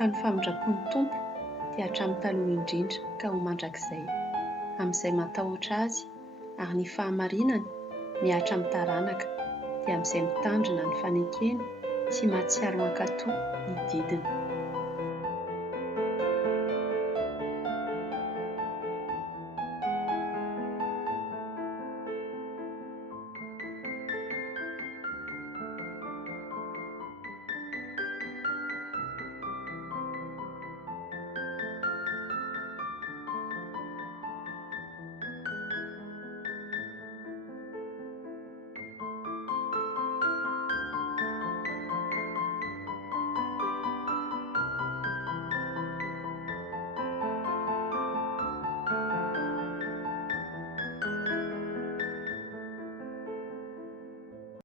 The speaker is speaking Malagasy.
fa ny famindrapon'ny tompo dia hatramin'ny taloha indrindra ka ho mandrakizay, amin'izay matahotra azy, ary ny fahamarinany miatra amin'ny taranaka dia amin'izay mitandrina ny fanekena sy mahatsiaro ankatoa ny didiny.